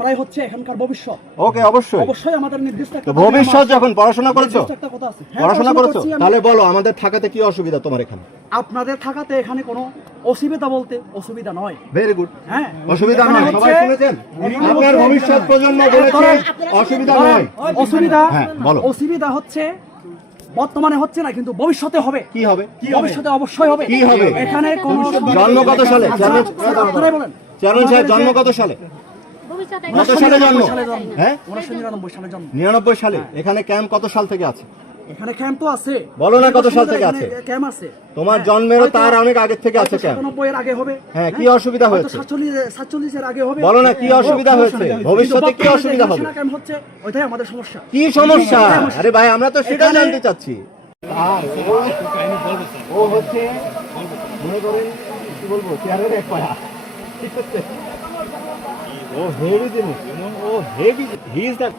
আমরাই হচ্ছে এখানকার ভবিষ্যৎ। ওকে, অবশ্যই অবশ্যই আমাদের নির্দিষ্ট একটা ভবিষ্যৎ। যখন পড়াশোনা করেছো, নির্দিষ্ট একটা কথা আছে। হ্যাঁ, পড়াশোনা করেছো, করছি আমি। তাহলে বলো আমাদের থাকাতে কি অসুবিধা তোমার এখানে? আপনাদের থাকাতে এখানে কোনো অসুবিধা বলতে অসুবিধা নয়। Very good. হ্যাঁ, অসুবিধা এখানে নয়, হচ্ছে- সবাই শুনেছেন? এখানে আপনার হচ্ছে- ভবিষ্যৎ প্রজন্ম বলেছে অসুবিধা নয়। অসুবিধা, হ্যাঁ, বলো। অসুবিধা হচ্ছে বর্তমানে হচ্ছে না, কিন্তু ভবিষ্যতে হবে। কি হবে? ভবিষ্যতে অবশ্যই হবে। কি হবে? এখানে কোন জন্ম কত সালে? আপনারাই বলেন। চেয়ারম্যান সাহেব জন্ম কত সালে? কত সালে জন্ম? 1999 সালে জন্ম। হ্যাঁ, 1999 সালে জন্ম। 99 সালে। এখানে ক্যাম্প কত সাল থেকে আছে? এখানে ক্যাম্প তো আছে। বলো না কত সাল থেকে আছে? ক্যাম্প আছে। তোমার হ্যাঁ, জন্মেরও হয়তো- তার অনেক আগে থেকে আছে ক্যাম্প। 97 এর আগে হবে। হ্যাঁ, কি অসুবিধা হয়তো হয়েছে? 47 এর আগে হবে। বলো না কি অসুবিধা হয়েছে? ভবিষ্যতে কি অসুবিধা হবে? ক্যাম্প হচ্ছে, ওইটাই আমাদের সমস্যা। কি সমস্যা? আরে ভাই, আমরা তো সেটা এখানে- জানতে চাচ্ছি। ও হচ্ছে মনে করেন কি বলবো, চেয়ারের এক পায়া। ঠিক আছে? ও হেভি জিনিস, ও হেভি, হি ইজ দ্য